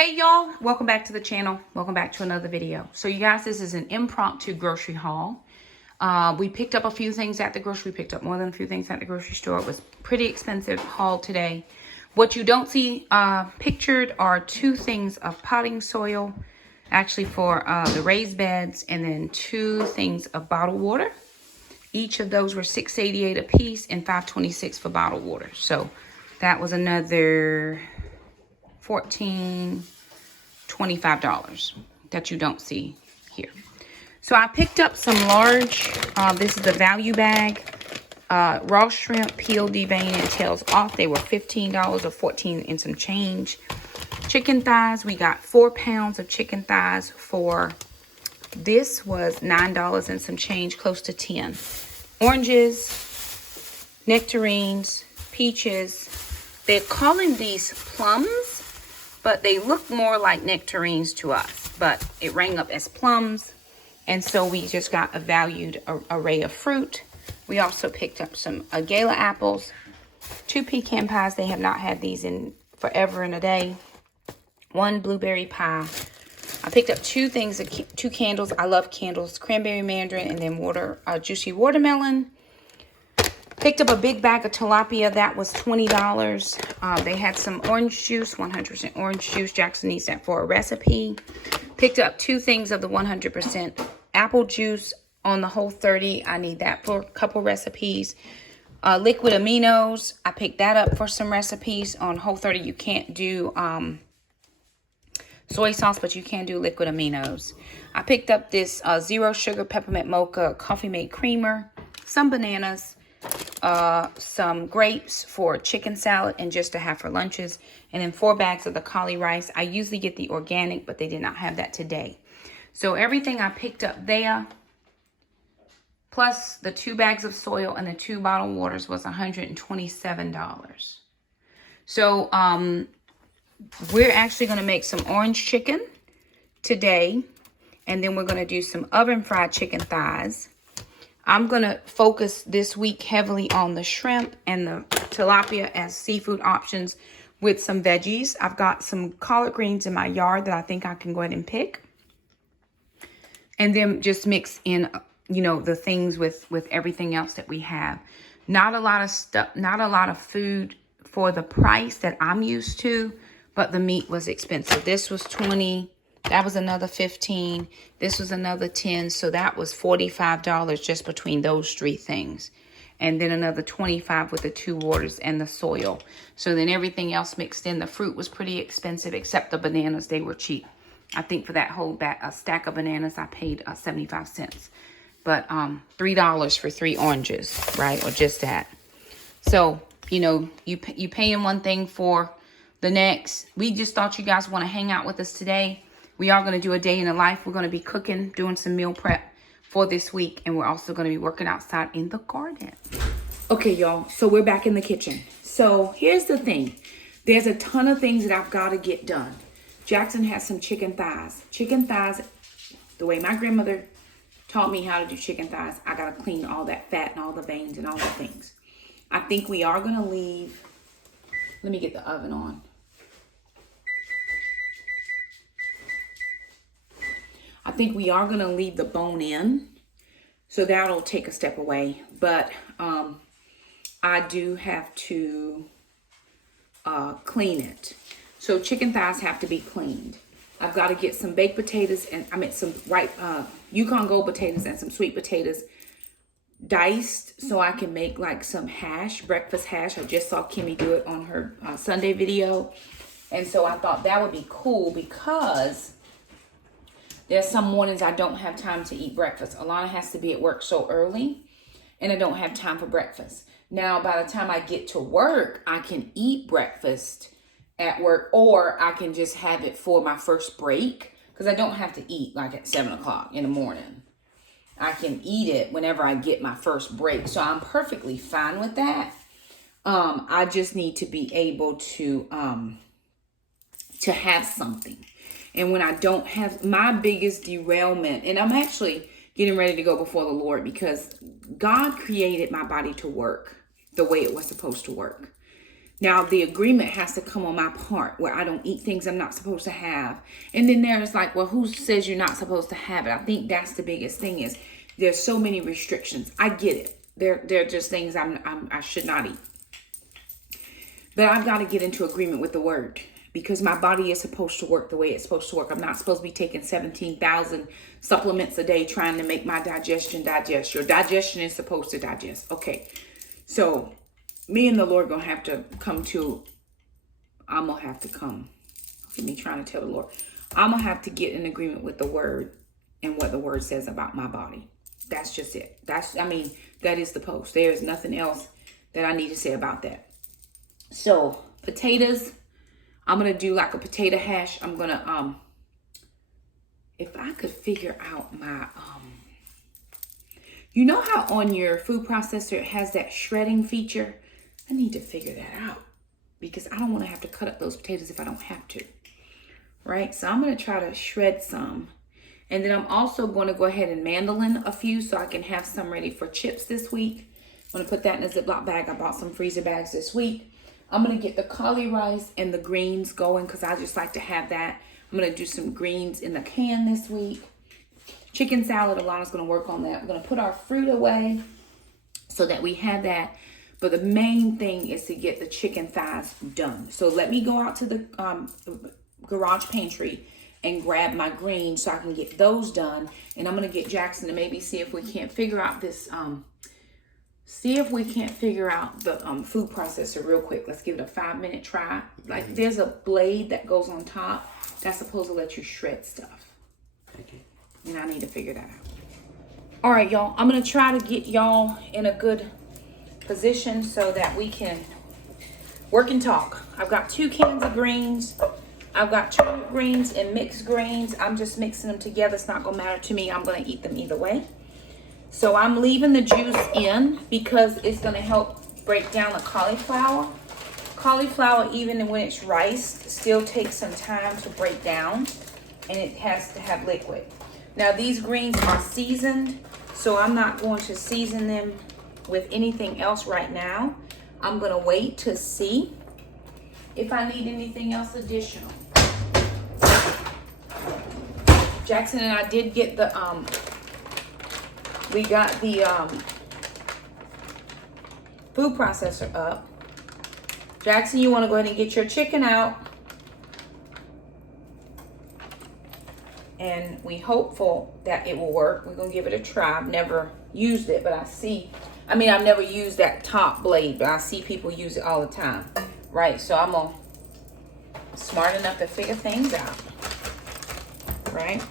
Hey y'all, welcome back to the channel. Welcome back to another video. So you guys, this is an impromptu grocery haul. We picked up a few things at the grocery, picked up more than a few things at the grocery store. It was pretty expensive haul today. What you don't see pictured are two things of potting soil, actually for the raised beds, and then two things of bottled water. Each of those were $6.88 a piece and $5.26 for bottled water. So that was another $25 that you don't see here. So I picked up some large, this is the value bag, raw shrimp, peel, devein, and tails off. They were $15 or 14 and some change. Chicken thighs, we got 4 pounds of chicken thighs for, this was $9 and some change, close to 10. Oranges, nectarines, peaches. They're calling these plums, but they look more like nectarines to us, but it rang up as plums. And so we just got a valued array of fruit. We also picked up some gala apples, 2 pecan pies. They have not had these in forever and a day. 1 blueberry pie. I picked up 2 things, 2 candles. I love candles, cranberry mandarin, and then juicy watermelon. Picked up a big bag of tilapia. That was $20. They had some orange juice, 100% orange juice. Jackson needs that for a recipe. Picked up 2 things of the 100% apple juice on the Whole30. I need that for a couple recipes. Liquid aminos. I picked that up for some recipes. On Whole30, you can't do soy sauce, but you can do liquid aminos. I picked up this 0 sugar peppermint mocha coffee mate creamer, some bananas, some grapes for chicken salad, and just to have for lunches, and then 4 bags of the Kaale rice. I usually get the organic, but they did not have that today. So everything I picked up there, plus the 2 bags of soil and the 2 bottled waters, was $127. So we're actually going to make some orange chicken today, and then we're going to do some oven fried chicken thighs. I'm going to focus this week heavily on the shrimp and the tilapia as seafood options with some veggies. I've got some collard greens in my yard that I think I can go ahead and pick. And then just mix in, you know, the things with everything else that we have. Not a lot of stuff, not a lot of food for the price that I'm used to, but the meat was expensive. This was $20. That was another $15. This was another $10. So that was $45 just between those 3 things. And then another $25 with the 2 waters and the soil. So then everything else mixed in. The fruit was pretty expensive, except the bananas. They were cheap. I think for that whole stack of bananas, I paid 75 cents. But $3 for 3 oranges, right? Or just that. So, you know, you paying one thing for the next. We just thought you guys want to hang out with us today. We are going to do a day in the life. We're going to be cooking, doing some meal prep for this week. And we're also going to be working outside in the garden. Okay, y'all. So we're back in the kitchen. So here's the thing. There's a ton of things that I've got to get done. Jackson has some chicken thighs. Chicken thighs, the way my grandmother taught me how to do chicken thighs, I got to clean all that fat and all the veins and all the things. I think we are going to leave. Let me get the oven on. I think we are going to leave the bone in, so that'll take a step away. But I do have to clean it. So chicken thighs have to be cleaned. I've got to get some baked potatoes, and some white Yukon Gold potatoes and some sweet potatoes diced so I can make like some hash, breakfast hash. I just saw Kimmy do it on her Sunday video. And so I thought that would be cool because there's some mornings I don't have time to eat breakfast. Alana has to be at work so early, and I don't have time for breakfast. Now, by the time I get to work, I can eat breakfast at work, or I can just have it for my first break, because I don't have to eat like at 7 o'clock in the morning. I can eat it whenever I get my first break. So I'm perfectly fine with that. I just need to be able to have something. And when I don't have, my biggest derailment, and I'm actually getting ready to go before the Lord, because God created my body to work the way it was supposed to work. Now, the agreement has to come on my part where I don't eat things I'm not supposed to have. And then there's like, well, who says you're not supposed to have it? I think that's the biggest thing is there's so many restrictions. I get it. They're just things I should not eat. But I've got to get into agreement with the word because my body is supposed to work the way it's supposed to work. I'm not supposed to be taking 17,000 supplements a day trying to make my digestion digest. Your digestion is supposed to digest. Okay. So me and the Lord gonna have to come to, I'm gonna have to come. Look at me trying to tell the Lord. I'm gonna have to get in agreement with the word and what the word says about my body. That's just it. That is the post. There's nothing else that I need to say about that. So potatoes, I'm gonna do like a potato hash. I'm gonna if I could figure out my you know how on your food processor it has that shredding feature? I need to figure that out because I don't want to have to cut up those potatoes if I don't have to. Right? So I'm going to try to shred some. And then I'm also going to go ahead and mandolin a few so I can have some ready for chips this week. I'm going to put that in a Ziploc bag. I bought some freezer bags this week. I'm going to get the cauli rice and the greens going because I just like to have that. I'm going to do some greens in the can this week. Chicken salad, Alana's going to work on that. We're going to put our fruit away so that we have that. But the main thing is to get the chicken thighs done. So let me go out to the garage pantry and grab my greens so I can get those done. And I'm going to get Jackson to maybe see if we can't figure out this, the food processor real quick. Let's give it a 5-minute try. Like there's a blade that goes on top that's supposed to let you shred stuff. Okay. And I need to figure that out. All right, y'all. I'm going to try to get y'all in a good position so that we can work and talk. I've got 2 cans of greens. I've got turnip greens and mixed greens. I'm just mixing them together. It's not going to matter to me. I'm going to eat them either way. So I'm leaving the juice in because it's going to help break down the cauliflower. Cauliflower, even when it's riced, still takes some time to break down. And it has to have liquid. Now these greens are seasoned, so I'm not going to season them with anything else right now. I'm going to wait to see if I need anything else additional. Jackson and I did get the, we got the food processor up. Jackson, you want to go ahead and get your chicken out. And we hopeful that it will work. We're going to give it a try. I've never used it, but I've never used that top blade, but I see people use it all the time. Right? So I'm smart enough to figure things out. Right?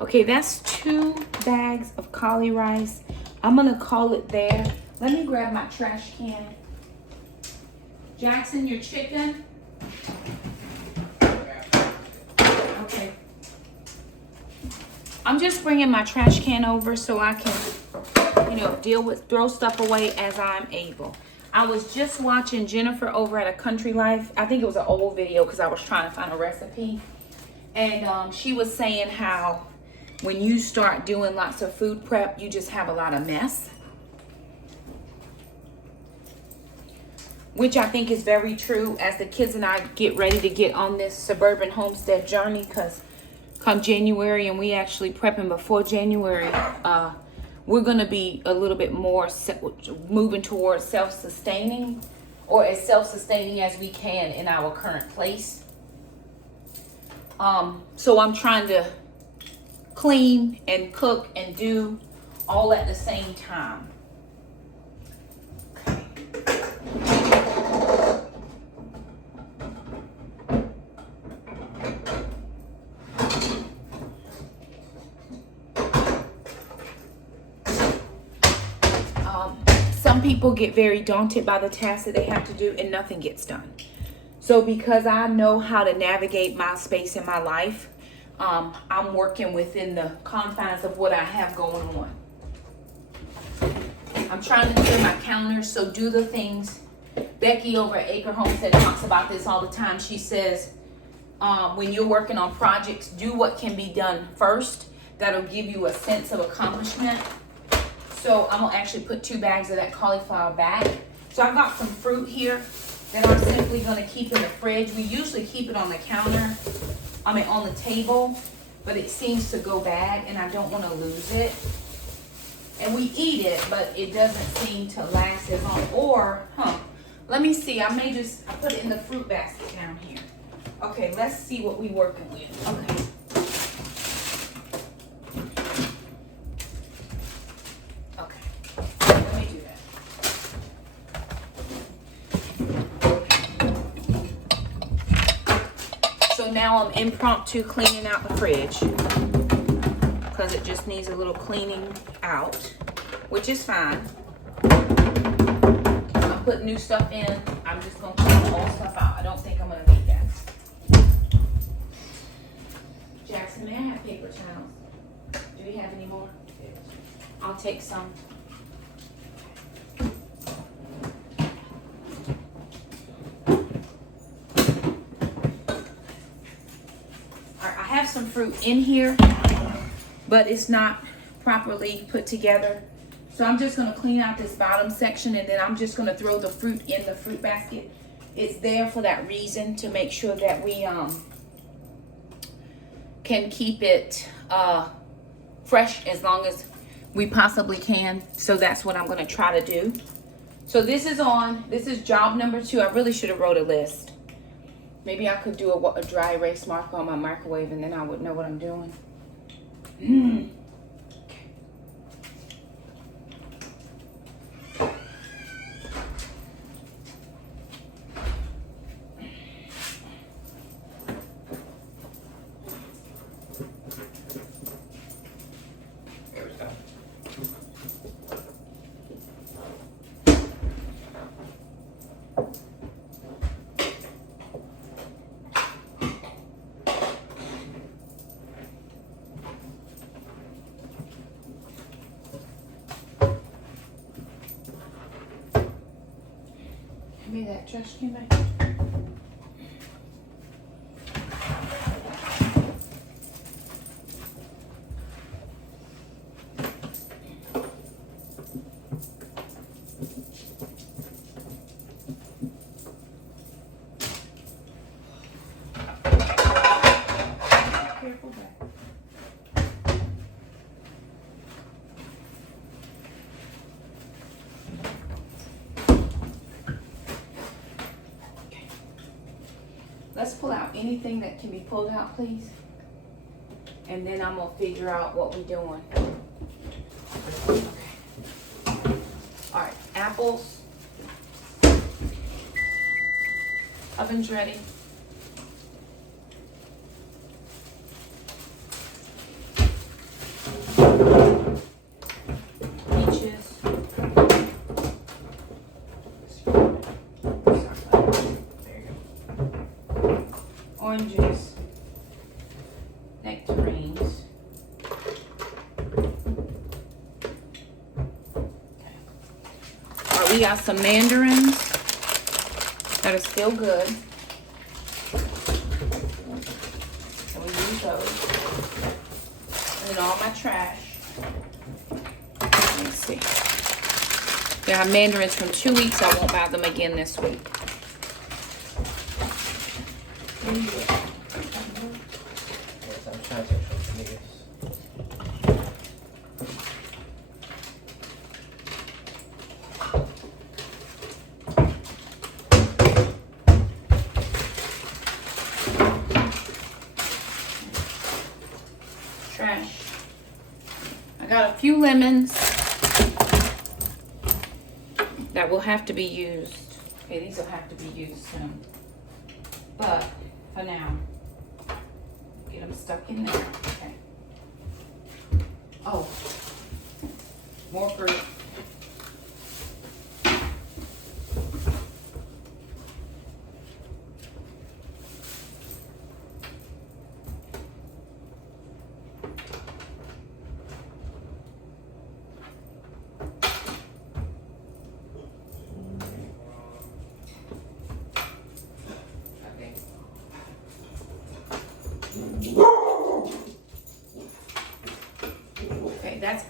Okay, that's 2 bags of cauli rice. I'm gonna call it there. Let me grab my trash can. Jackson, your chicken. Okay. I'm just bringing my trash can over so I can, throw stuff away as I'm able. I was just watching Jennifer over at A Country Life. I think it was an old video because I was trying to find a recipe. And she was saying how when you start doing lots of food prep, you just have a lot of mess. Which I think is very true as the kids and I get ready to get on this suburban homestead journey, because come January, and we actually prepping before January, we're going to be a little bit more moving towards self-sustaining, or as self-sustaining as we can in our current place. So I'm trying to clean and cook and do all at the same time. some people get very daunted by the tasks that they have to do and nothing gets done. So because I know how to navigate my space in my life, I'm working within the confines of what I have going on. I'm trying to clear my counters, so do the things. Becky over at Acre Homestead talks about this all the time. She says, when you're working on projects, do what can be done first. That'll give you a sense of accomplishment. So I'm gonna actually put 2 bags of that cauliflower back. So I've got some fruit here that I'm simply gonna keep in the fridge. We usually keep it on the counter, on the table, but it seems to go bad and I don't wanna lose it. And we eat it, but it doesn't seem to last as long. Or, let me see, I put it in the fruit basket down here. Okay, let's see what we working with. Okay. Okay, let me do that. So now I'm impromptu cleaning out the fridge because it just needs a little cleaning out, which is fine. I'm putting new stuff in. I'm just gonna clean all stuff out. I don't think I'm gonna need that. Jackson, may I have paper towels? Do we have any more? I'll take some. Alright, I have some fruit in here, but it's not properly put together. So I'm just gonna clean out this bottom section and then I'm just gonna throw the fruit in the fruit basket. It's there for that reason, to make sure that we can keep it fresh as long as we possibly can. So that's what I'm gonna try to do. So this is job number 2. I really should have wrote a list. Maybe I could do a dry erase marker on my microwave and then I would know what I'm doing. Maybe that trash can back. Careful back. Let's pull out anything that can be pulled out, please. And then I'm gonna figure out what we're doing. Okay. All right, apples. Oven's ready. Peaches. Oranges, nectarines, all right, we got some mandarins that are still good, so we use those, and then all my trash. Let's see, there are mandarins from 2 weeks. I won't buy them again this week. Trash. I got a few lemons that will have to be used. Okay, these will have to be used soon. But for now, get them stuck in there. Okay. Oh, more fruit.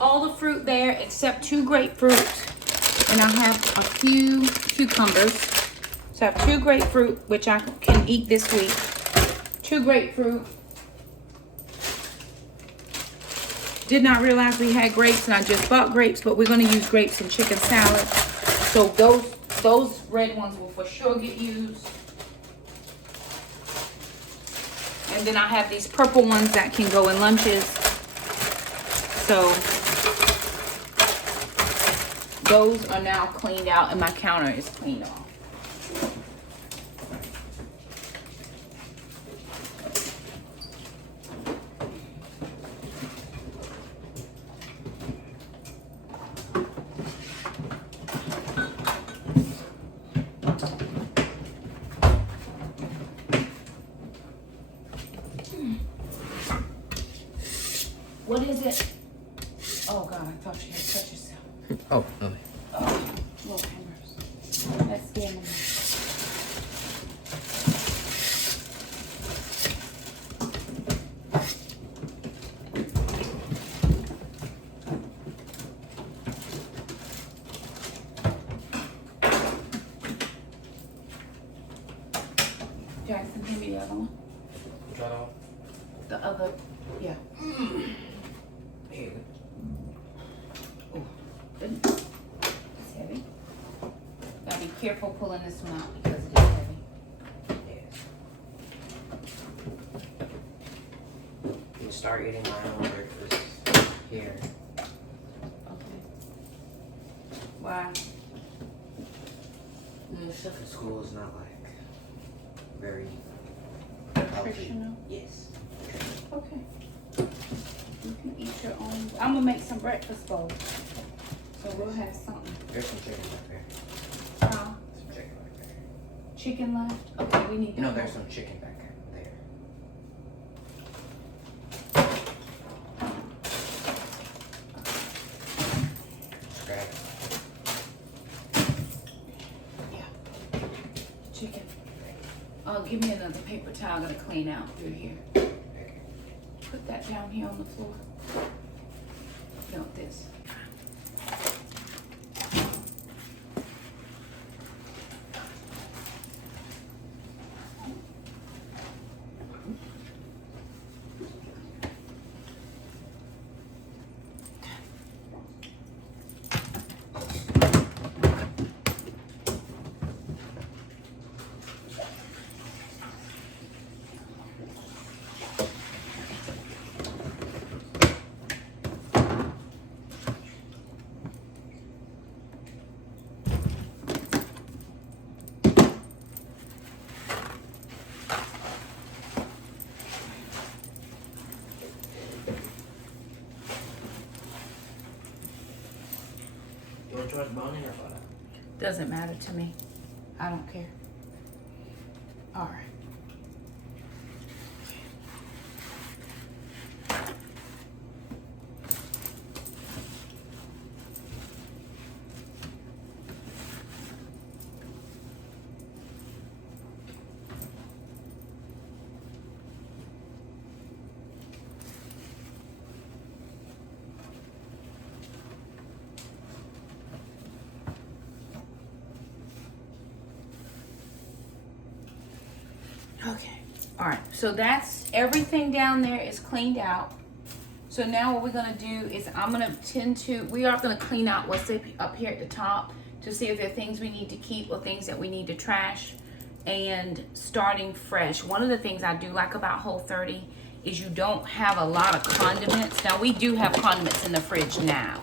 all the fruit there except 2 grapefruit. And I have a few cucumbers. So I have 2 grapefruit, which I can eat this week. 2 grapefruit. Did not realize we had grapes, and I just bought grapes, but we're going to use grapes in chicken salad. So those red ones will for sure get used. And then I have these purple ones that can go in lunches. So those are now cleaned out, and my counter is cleaned off. What is it? Oh God, I thought you had touched yourself. Oh, no. Oh, Lord have mercy. That's scaring me. Jackson, give me the other one. Which one? The other, yeah. Here. Oh, goodness. It's heavy. Gotta be careful pulling this one out because it is heavy. Yes. You start eating my own breakfast here. Okay. Why? The stuff at school is not like very healthy. Nutritional? Yes. Okay. You can eat your own. I'm gonna make some breakfast bowls. So we'll have something. There's some chicken back there. Huh? Some chicken back there. Chicken left? Okay, we need to. No, there's some chicken back there. Just grab it. Yeah. Chicken. Give me another paper towel. I'm gonna clean out through here. Put that down here on the floor. No, this. You want yours bone in or butter? Doesn't matter to me. I don't care. All right. Okay, all right, so that's everything down there is cleaned out. So now what we're gonna do is we are gonna clean out what's up here at the top to see if there are things we need to keep or things that we need to trash, and starting fresh. One of the things I do like about Whole30 is you don't have a lot of condiments. Now we do have condiments in the fridge now.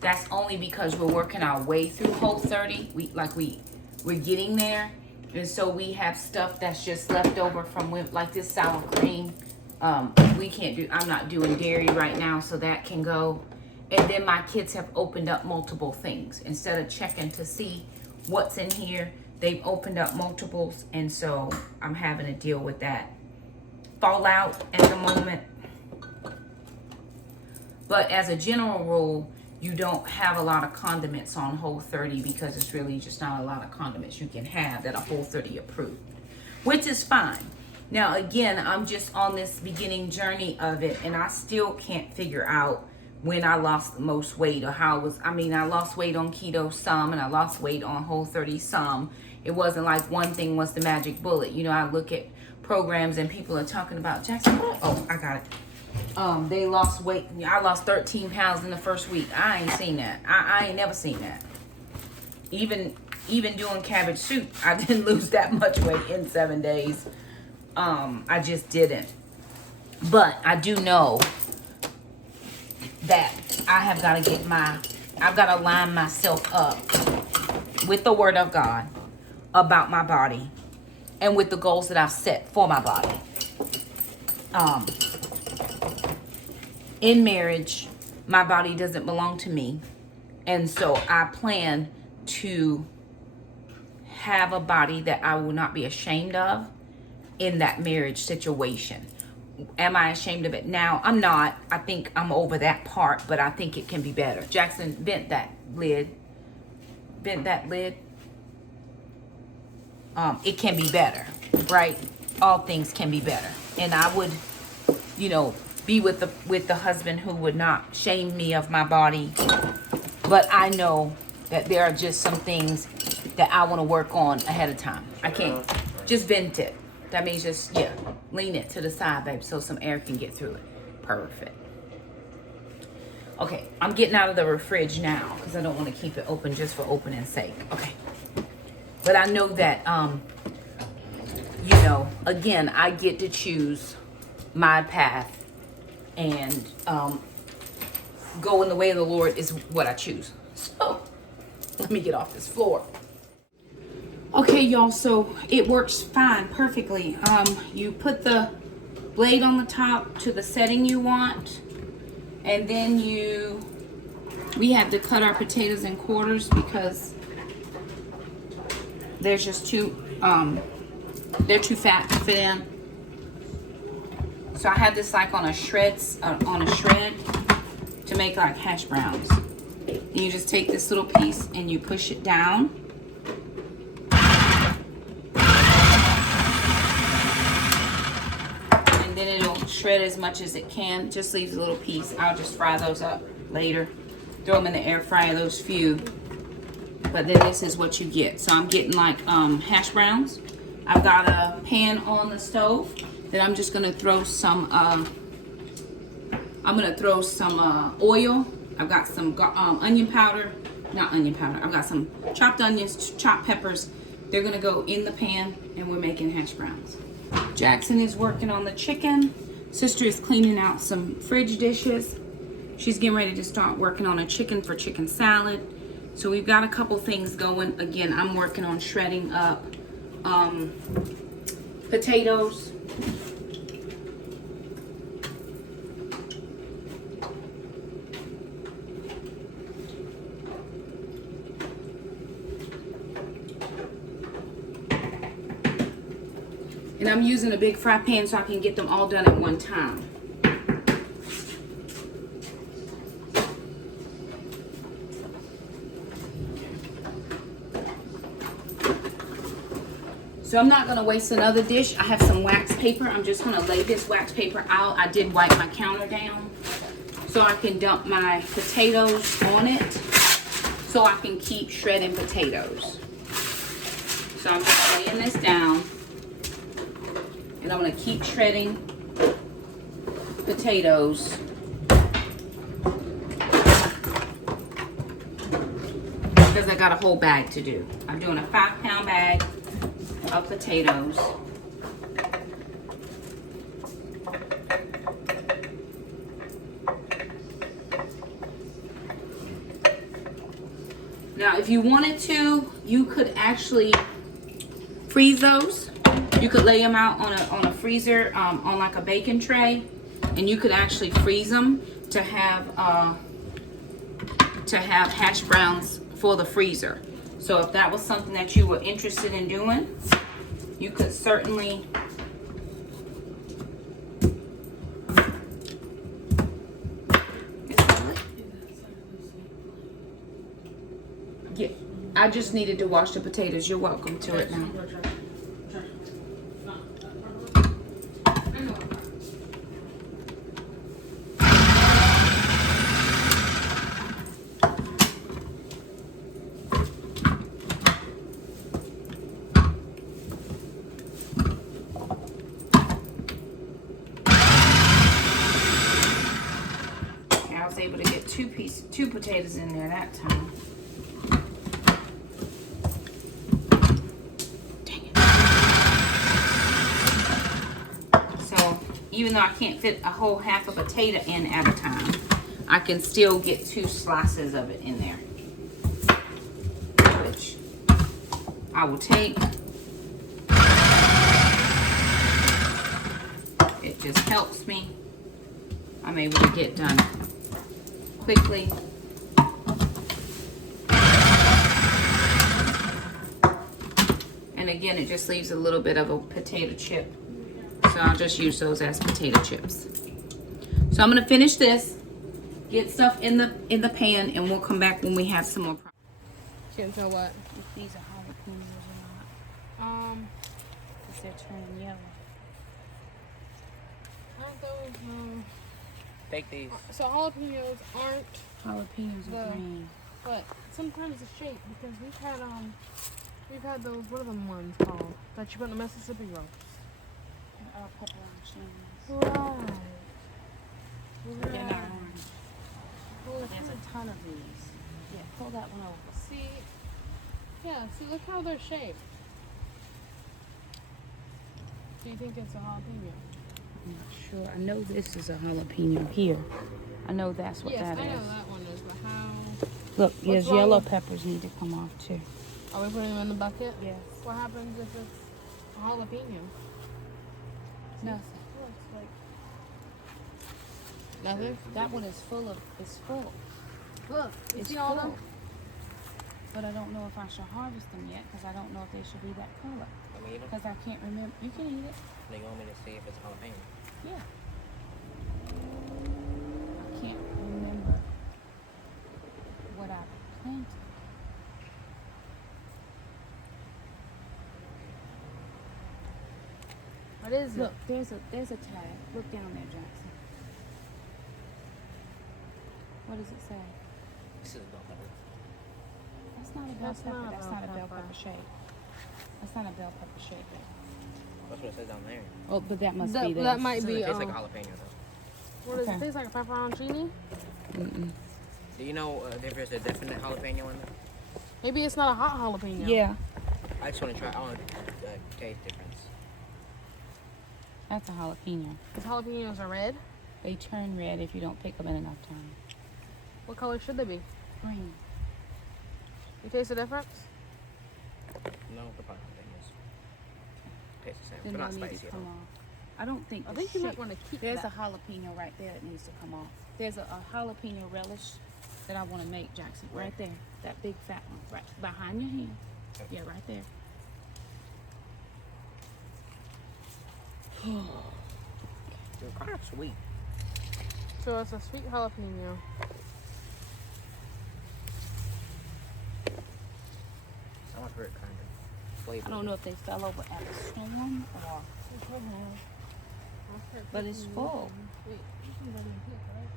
That's only because we're working our way through Whole30. We're getting there. And so we have stuff that's just left over from like this sour cream. We can't do, I'm not doing dairy right now, so that can go. And then my kids have opened up multiple things. Instead of checking to see what's in here, they've opened up multiples. And so I'm having to deal with that fallout at the moment. But as a general rule, you don't have a lot of condiments on Whole30 because it's really just not a lot of condiments you can have that are Whole30 approved, which is fine. Now, again, I'm just on this beginning journey of it, and I still can't figure out when I lost the most weight, or how I was, I mean, I lost weight on keto some, and I lost weight on Whole30 some. It wasn't like one thing was the magic bullet. You know, I look at programs and people are talking about, Jackson, oh, I got it. They lost weight. I lost 13 pounds in the first week. I ain't seen that. I ain't never seen that. Even doing cabbage soup, I didn't lose that much weight in 7 days. I just didn't. But I do know that I have got to I've got to line myself up with the word of God about my body and with the goals that I've set for my body. In marriage, my body doesn't belong to me. And so I plan to have a body that I will not be ashamed of in that marriage situation. Am I ashamed of it now? I'm not. I think I'm over that part, but I think it can be better. Jackson, bent that lid. Bent that lid. It can be better, right? All things can be better. And I would, you know, be with the husband who would not shame me of my body. But I know that there are just some things that I want to work on ahead of time. I can't just vent it. That means just, yeah, lean it to the side, babe, so some air can get through it. Perfect. Okay, I'm getting out of the fridge now because I don't want to keep it open just for opening's sake. Okay. But I know that, you know, again, I get to choose my path, and go in the way of the Lord is what I choose. So, let me get off this floor. Okay, y'all, so it works fine, perfectly. You put the blade on the top to the setting you want, and then we have to cut our potatoes in quarters because there's just they're too fat to fit in. So I have this like on a shred to make like hash browns. And you just take this little piece and you push it down. And then it'll shred as much as it can. Just leaves a little piece. I'll just fry those up later. Throw them in the air fryer, those few. But then this is what you get. So I'm getting like hash browns. I've got a pan on the stove that I'm just gonna throw some oil. I've got some onion powder, not onion powder. I've got some chopped onions, chopped peppers. They're gonna go in the pan, and we're making hash browns. Jackson is working on the chicken. Sister is cleaning out some fridge dishes. She's getting ready to start working on a chicken for chicken salad. So we've got a couple things going. Again, I'm working on shredding up potatoes. And I'm using a big fry pan so I can get them all done at one time. So I'm not going to waste another dish. I have some wax paper. I'm just going to lay this wax paper out. I did wipe my counter down so I can dump my potatoes on it so I can keep shredding potatoes. So I'm just laying this down, and I'm going to keep shredding potatoes. Because I got a whole bag to do. I'm doing a 5-pound bag of potatoes. Now, if you wanted to, you could actually freeze those. You could lay them out on a freezer, on like a baking tray, and you could actually freeze them to have hash browns for the freezer. So if that was something that you were interested in doing, you could certainly yeah. I just needed to wash the potatoes. You're welcome to it now. two potatoes in there that time. Dang it. So even though I can't fit a whole half a potato in at a time, I can still get 2 slices of it in there, which I will take. It just helps me. I'm able to get done quickly. And again, it just leaves a little bit of a potato chip. So I'll just use those as potato chips. So I'm gonna finish this, get stuff in the pan, and we'll come back when we have some more. Can't tell what. If these are jalapenos or not. Because they're turning yellow. Aren't those, Take these. so jalapenos aren't, Jalapenos are green. but sometimes the shape, because we've had those, what are them ones called? That you put in the Mississippi rolls. Pepperoncinis. Right. They're not orange. There's a ton of these. Yeah, pull that one over. See, yeah, see, look how they're shaped. Do you think it's a jalapeno? I'm not sure. I know this is a jalapeno here. I know that's what Yes, that I know is. that one is, but how? Look, yes, wrong yellow with- peppers need to come off too. Are we putting them in the bucket? Yes. What happens if it's a jalapeno? Nothing. Looks like nothing. That one is full of. It's full. Look, you It's see all full. them? But I don't know if I should harvest them yet because I don't know if they should be that color. Let me eat them. Because I can't remember. You can eat it. Now you want me to see if it's jalapeno? Yeah. I can't remember what I planted. What is Look, there's a tag. Look down there, Jackson. What does it say? This is bell pepper. That's not a bell That's pepper. not a That's bell not a bell pepper. pepper shape. That's not a bell pepper shape. That's what it says down there. Oh, but that must That- be this. that might It be. tastes like a jalapeno though. What does Okay. it taste like? A pepperoncini? Mm-mm. Do you know if there's a definite jalapeno in there? Maybe it's not a hot jalapeno. Yeah, I just want to try. I want to taste difference. that's a jalapeno. Because jalapenos are red. They turn red if you don't pick them in enough time. What color should they be? Green. You taste the difference? No, they're probably jalapenos. Tastes the same, Then but not they need spicy to at come all. off. I don't think. I the think you might shape- want to keep There's that. a jalapeno right there that needs to come off. There's a jalapeno relish that I want to make, Jackson. Right there. That big fat one. Right behind your hand. Okay. Yeah, right there. They're kind of sweet. So it's a sweet jalapeno. Some of it kind of flavor. I don't know if they fell over at a storm or, but it's full. Wait, these ones are being picked, right?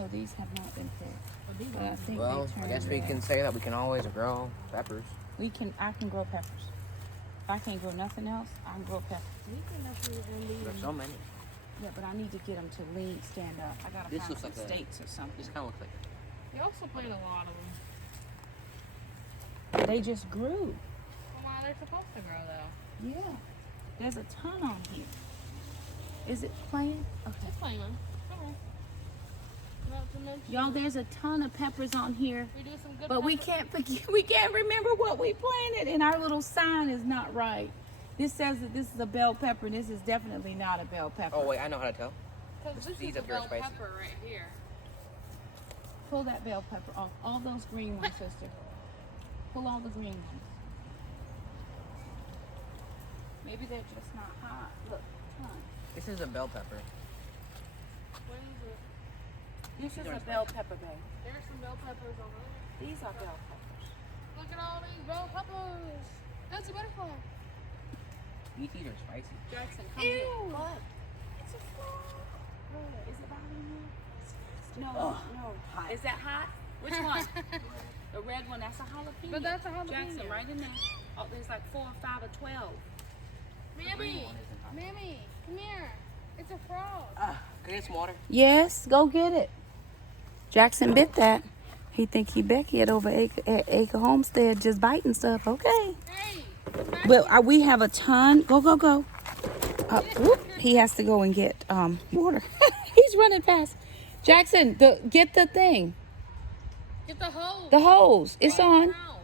No, these have not been picked. But these But I ones. think Well, they I turn guess we red. can say that we can always grow peppers. I can grow peppers. If I can't grow nothing else, I can grow peppers. We can definitely end these. There's so many. Yeah, but I need to get them to stand up. I gotta This find looks some like a- steaks or something. This kind of looks like We also plant a lot of them. They just grew. Well, wow, they're supposed to grow though. Yeah. There's a ton on here. Is it playing? Okay. Just plant them. Okay. Not to mention, Y'all, there's a ton of peppers on here. we do some good. But we pepper- can't forget, we can't remember what we planted, and our little sign is not right. This says that this is a bell pepper, and this is definitely not a bell pepper. Oh wait, I know how to tell. 'Cause this these is a up here are bell spicy. pepper right here. Pull that bell pepper off. All those green ones, sister. Pull all the green ones. Maybe they're just not hot. Look, ton. This is a bell pepper. When's it? This is These a are bell pepper bag. There's some bell peppers over there. These are bell peppers. Look at all these bell peppers. That's a butterfly. These are spicy. Jackson, come Ew! here. What? It's a frog. Is it bothering you? No, no. Is that hot? Which one? The red one, that's a jalapeno. But that's a jalapeno. Jackson, right in there. Oh, there's like 4 or 5 or 12. Mammy, Mammy, come here. It's a frog. Can I get some water? Yes, go get it. Jackson bit that. He think he Becky at Acre Homestead just biting stuff. Okay. Hey, But we have a ton. Go, go, go. Whoop. He has to go and get water. He's running fast. Jackson, get the thing. get the hose. The hose. It's on. Now.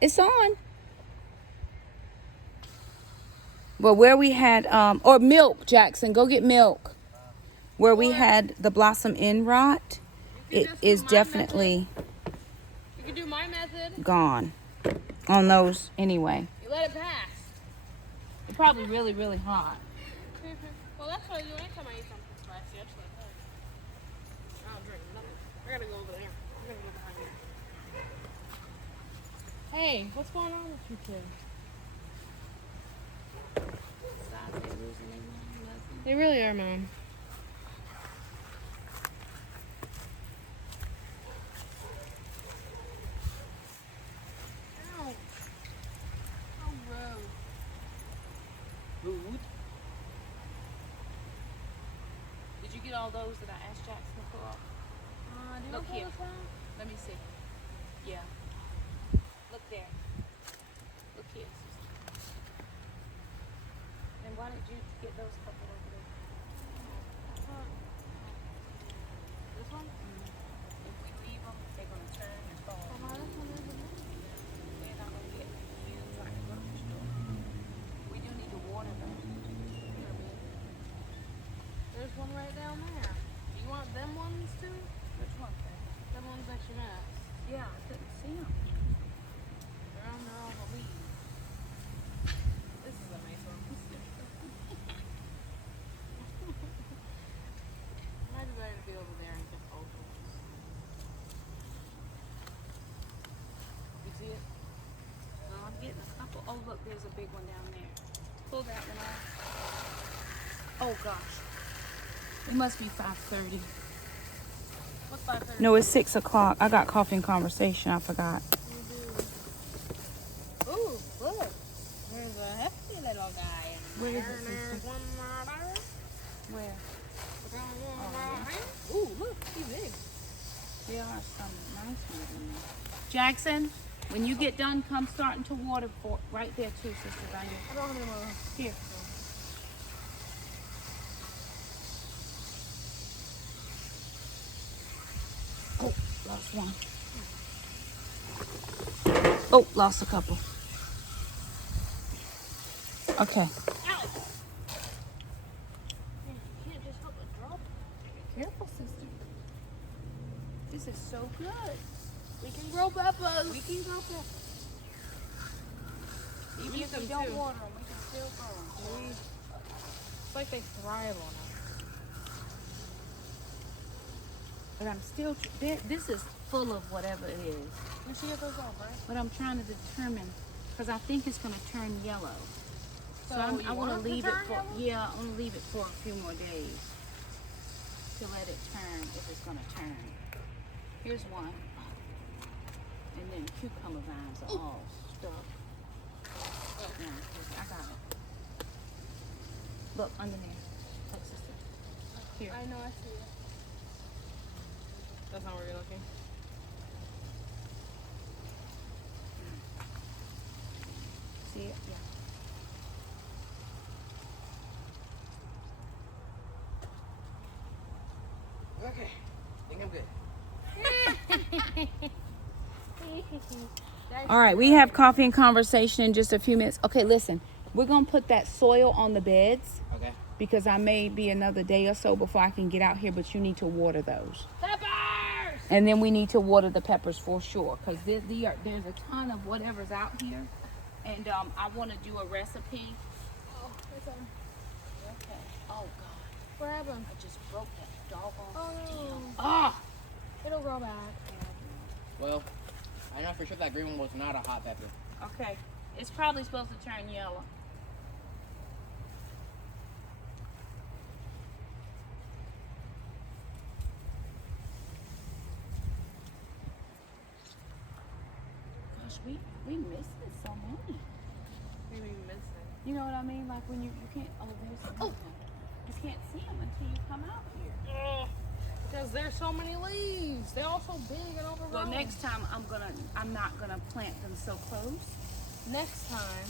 It's on. Well, where we had, or milk, Jackson, go get milk. Where we had the blossom end rot, it is definitely You can do my method. gone on those anyway. You let it pass. It's probably really, really hot. Well, that's what I do anytime I eat something spicy. I just let it pass. I don't drink nothing. I gotta go over there. I gotta go behind here. Hey, what's going on with you two? They really are, Mom. Ow. How rude. Food. Did you get all those that I asked Jackson to pull up? Do you Look want to here. pull this out? Let me see. Yeah. Look there. Look here. And why did you get those couple over there? This one? If we leave them, they're going to turn and fall. Oh, no, this one isn't it? They're not going to get used like a grocery store. We do need to water them. There's one right down there. You want them ones too? Which one? Them ones that you missed. Yeah, I couldn't see them. They're on there on the leaves. This is a nice one. Might be better to be over there and get both of them. You see it? No, I'm getting a couple. Oh, look, there's a big one down there. Pull that one off. Oh, gosh. It must be 5:30. What's 5:30? No, it's 6 o'clock. I got coffee and conversation. I forgot. You do. Ooh, look. There's a hefty little guy in Where there. is it, And there's one there. Where? Oh, ooh, look, he's big. There are some nice ones in there. Jackson, when you get done, come starting to water for right there too, sister. Right here. I don't have any more. Here. Oh, lost one. Oh, lost a couple. Okay. Ow! You can't just help but drop it. Careful, sister. This is so good. We can grow peppers. We can grow peppers. Even Eat if we them don't too. water them, we can still grow them. It's like they thrive on us. But I'm still, this is full of whatever it is. We should get those off, right? But I'm trying to determine, because I think it's going to turn yellow. So I you want to want it to leave it turn for, yellow? yeah, I want to leave it for a few more days to let it turn if it's going to turn. Here's one. And then cucumber vines are all stuck. Yeah, I got it. Look, under there. Look, sister. Here. I know, I see it. That's not where you're looking. See it? Yeah. Okay. I think I'm good. All right, we have coffee and conversation in just a few minutes. Okay, listen, we're going to put that soil on the beds Okay. because I may be another day or so before I can get out here, but you need to water those. Peppers! And then we need to water the peppers for sure because there's a ton of whatever's out here. And I want to do a recipe. Oh, it's on. Okay. Oh, God. What happened? I just broke that doggone Oh, no. stem. Ah! It'll grow back. Well, I know for sure that green one was not a hot pepper. Okay. It's probably supposed to turn yellow. Gosh, we missed so many. Maybe you missed it. You know what I mean? Like when you can't, oh, there's some of them. You can't see them until you come out here. Because there's so many leaves. They're all so big and overgrown. Well, next time I'm not gonna plant them so close. Next time,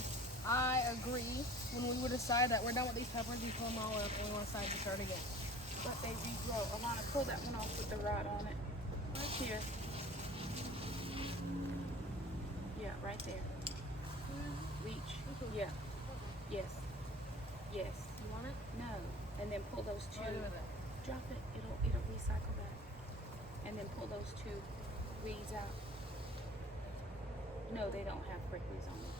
I agree. When we would decide that we're done with these peppers, we pull them all up and we'll decide to start again. But they regrow. Alana, pull that one off with the rod on it. Right here. Yeah, right there. Reach. Yeah. Yes. Yes. You want it? No. And then pull those two. What do I do with it? Drop it. It'll recycle back. And then pull those two weeds out. No, they don't have pricklies on them.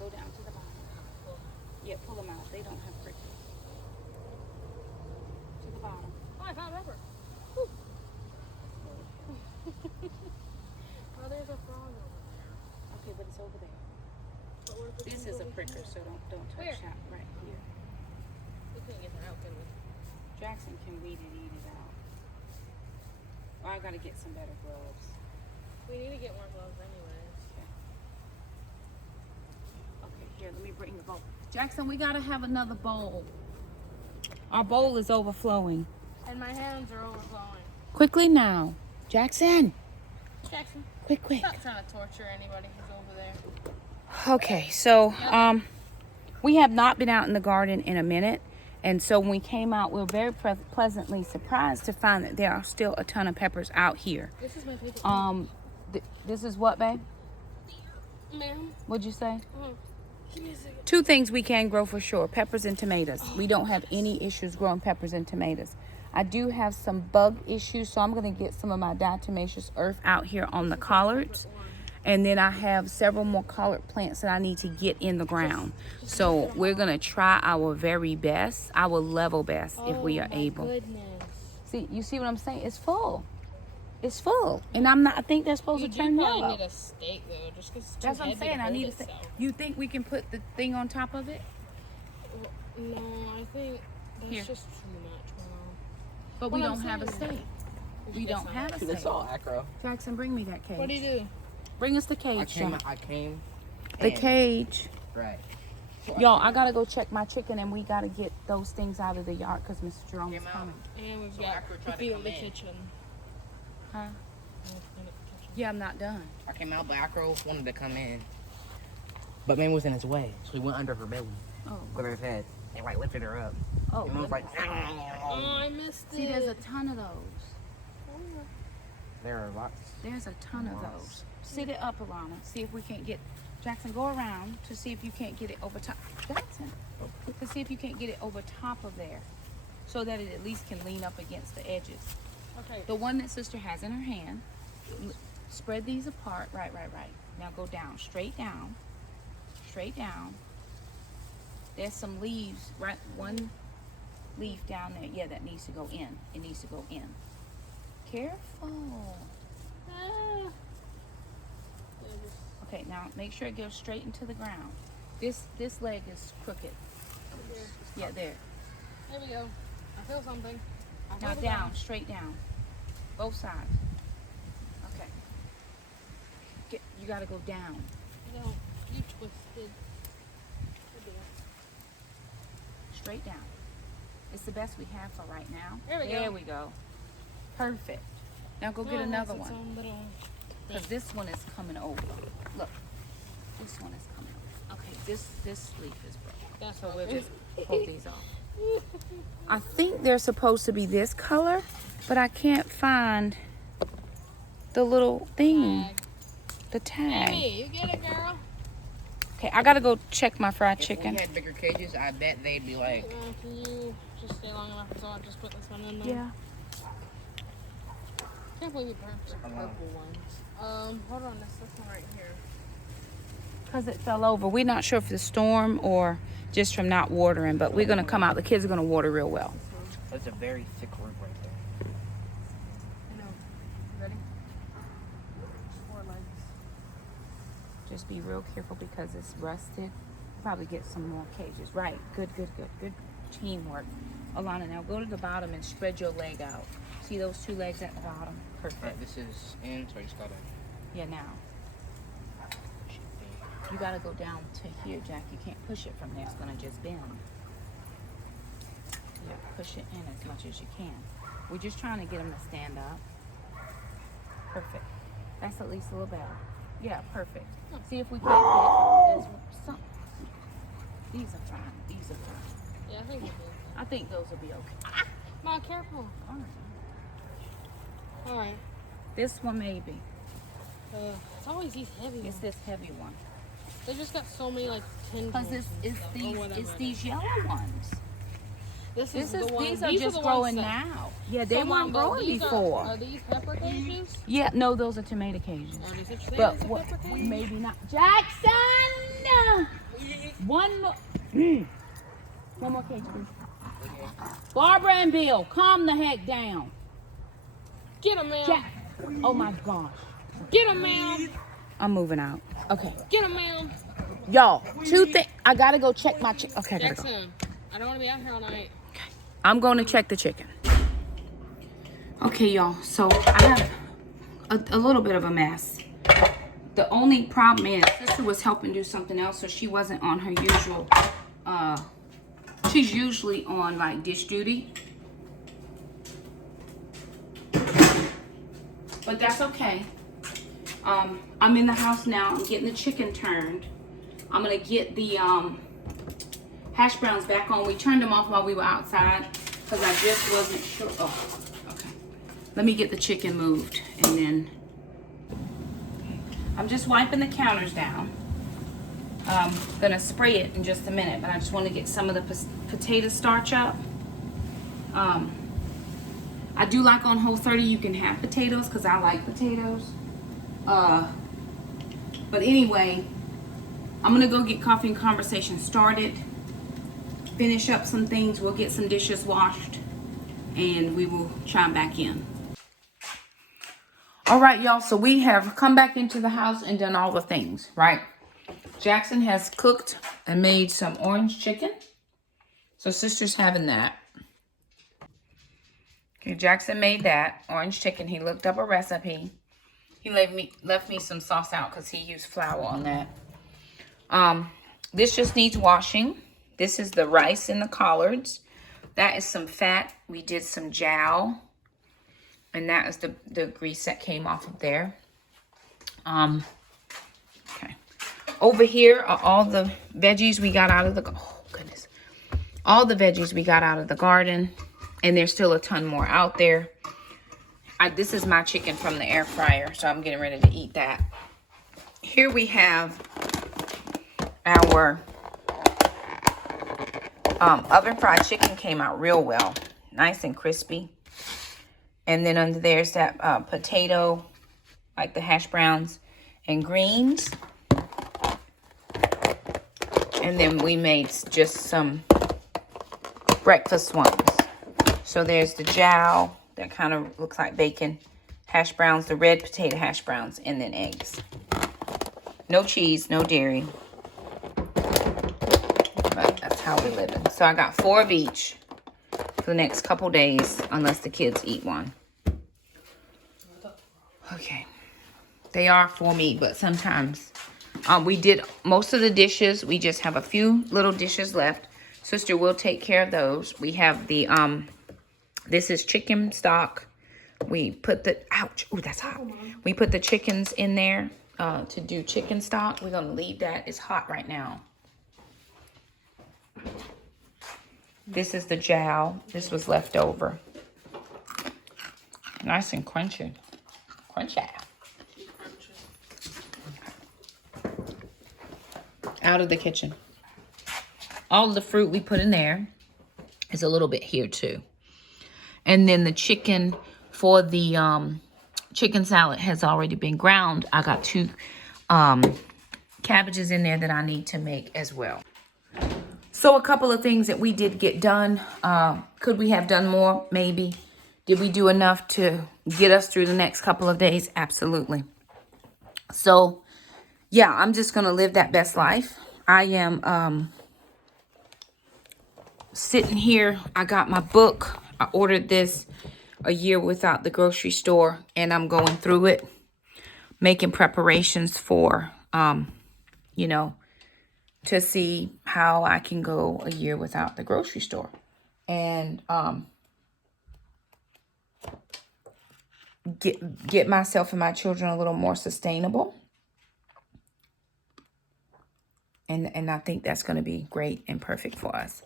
Go down to the bottom. Yeah, pull them out. They don't have pricklies. To the bottom. Oh, I found pepper. Oh, there's a frog over there. Okay, but it's over there. But what if it This comes is a over pricker, here? so don't touch Where? that right here. We can't get that out, can we? Jackson can weed it, eat it out. Or I gotta get some better gloves. We need to get more gloves anyways. Okay, here, let me bring the bowl. Jackson, we gotta have another bowl. Our bowl is overflowing. And my hands are overflowing. Quickly now. Jackson, Jackson, quick. stop trying to torture anybody who's over there. Okay, so we have not been out in the garden in a minute. And so when we came out, we were very pleasantly surprised to find that there are still a ton of peppers out here. This is my favorite. This is what, babe? Ma'am? What'd you say? Give me a second. Two things we can grow for sure, peppers and tomatoes. We don't have any issues growing peppers and tomatoes. I do have some bug issues, so I'm going to get some of my diatomaceous earth out here on the collards. And then I have several more collard plants that I need to get in the ground. So we're going to try our very best, our level best, if we are able. Goodness. See, you see what I'm saying? It's full. It's full. And I think they're supposed You to do turn probably yellow. need a stake though, just because That's what I'm saying. I need a stake. You think we can put the thing on top of it? No, I think that's Here. just too much. But What we I'm don't have a saying- stake. We don't have a Dude, it's stake. all acro. Jackson, bring me that cage. What do you do? Bring us the cage, I came. The and- cage. Right. Y'all, I gotta go check my chicken, and we gotta get those things out of the yard because Mr. Jerome is Came out. coming. And we've So got Acro tried to cookie in come the in. kitchen. Huh? Yeah, I'm not done. I came out, but acro wanted to come in. But man was in his way, so he went under her belly Oh, with his head and like lifted her up. oh. And it was like, Oh, I missed it. See, there's a ton of those. there are lots. There's a ton of those. Sit it up, Alana. See if we can't get Jackson. Go around to see if you can't get it over top. Jackson, to see if you can't get it over top of there, so that it at least can lean up against the edges. Okay. The one that sister has in her hand. Spread these apart. Right. Now go down, straight down. There's some leaves, right? One leaf down there. Yeah, that needs to go in. It needs to go in. Careful. Ah. Okay, now make sure it goes straight into the ground. This leg is crooked. Yeah, there. There we go. I feel something. I feel Now the down, ground. straight down. Both sides. Okay. You gotta go down. No, you twisted. Straight down. It's the best we have for right now. There we go. we go. Perfect. Now go get Oh, another that's its one. own little- Because this one is coming over. Look. This one is coming over. Okay, this leaf is broken. That's So what we'll it just pull these off. I think they're supposed to be this color, but I can't find the little thing. Tag. The tag. Hey, you get it, girl. Okay, I gotta go check my fried If chicken. we had bigger cages, I bet they'd be like. Can you just stay long enough so I'll just put this one in there? Yeah. Can't believe we burnt some purple ones. Hold on, this one right here. Because it fell over. We're not sure if it's the storm or just from not watering, but we're gonna come out. The kids are gonna water real well. That's a very thick root right there. I know. Ready? 4 legs. Just be real careful because it's rusted. Probably get some more cages. Right. Good teamwork. Alana, now go to the bottom and spread your leg out. See those 2 legs at the bottom? Perfect. Alright, this is in, so I just gotta. Yeah, now. You gotta go down to here, Jack. You can't push it from there. It's gonna just bend. Yeah, push it in as much as you can. We're just trying to get them to stand up. Perfect. That's at least a little better. Yeah, perfect. See if we can't get there's some. These are fine. These are fine. Yeah, I think it is. I think those will be okay. Mom, careful. All right. All right. This one maybe. It's always these heavy It's ones. this heavy one. They just got so many like tendrils. Because and stuff, or whatever it's it these is. yellow ones. This is the one. These are These just the ones growing that- now. Yeah, they So, weren't Mom, but growing these before. Are these pepper cages? Yeah, no, those are tomato cages. Are these what you But say? what, Pepper cages? maybe not. Jackson! One more. One more cage, please. Barbara and Bill, calm the heck down. Get him, man. Jack. Oh my gosh. Get him, man. I'm moving out. Okay. Get him, man. Y'all, two things. I gotta go check my chicken. Okay, I gotta go. Jackson, I don't want to be out here all night. I'm going to check the chicken. Okay, y'all. So I have a little bit of a mess. The only problem is sister was helping do something else, so she wasn't on her usual. She's usually on like dish duty, but that's okay. I'm in the house now. I'm getting the chicken turned. I'm gonna get the hash browns back on. We turned them off while we were outside because I just wasn't sure. Oh, okay. Let me get the chicken moved and then I'm just wiping the counters down. Gonna spray it in just a minute, but I just want to get some of the potato starch up. I do like on Whole30 you can have potatoes because I like potatoes. But anyway, I'm gonna go get coffee and conversation started, finish up some things, we'll get some dishes washed, and we will chime back in. All right, y'all, so we have come back into the house and done all the things, right? Jackson has cooked and made some orange chicken. So sister's having that. Okay, Jackson made that orange chicken. He looked up a recipe. He left me some sauce out because he used flour on that. This just needs washing. This is the rice and the collards. That is some fat. We did some jowl. And that is the grease that came off of there. Okay. Over here are all the veggies we got out of the, oh goodness. All the veggies we got out of the garden. And there's still a ton more out there. This is my chicken from the air fryer, so I'm getting ready to eat that. Here we have our oven fried chicken. Came out real well. Nice and crispy. And then under there's that potato, like the hash browns and greens. And then we made just some breakfast ones. So there's the jowl that kind of looks like bacon, hash browns, the red potato hash browns, and then eggs. No cheese, no dairy. But that's how we're living. So I got 4 of each for the next couple days, unless the kids eat one. Okay. They are for me, but sometimes we did most of the dishes. We just have a few little dishes left. Sister will take care of those. We have the this is chicken stock. We put the ouch. Oh, that's hot. We put the chickens in there to do chicken stock. We're gonna leave that. It's hot right now. This is the jowl. This was left over. Nice and crunchy. Crunchy. Out of the kitchen. All of the fruit we put in there is a little bit here too. And then the chicken for the chicken salad has already been ground. I got 2 cabbages in there that I need to make as well. So a couple of things that we did get done. Could we have done more? Maybe. Did we do enough to get us through the next couple of days? Absolutely. So, yeah, I'm just going to live that best life. I am sitting here. I got my book. I ordered this, A Year Without the Grocery Store, and I'm going through it, making preparations for, you know, to see how I can go a year without the grocery store. And get myself and my children a little more sustainable. And I think that's going to be great and perfect for us.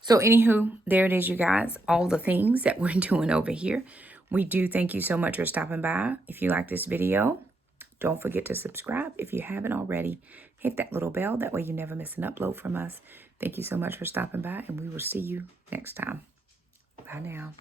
So anywho, there it is, you guys. All the things that we're doing over here. We do thank you so much for stopping by. If you like this video, don't forget to subscribe. If you haven't already, hit that little bell. That way you never miss an upload from us. Thank you so much for stopping by, and we will see you next time. Bye now.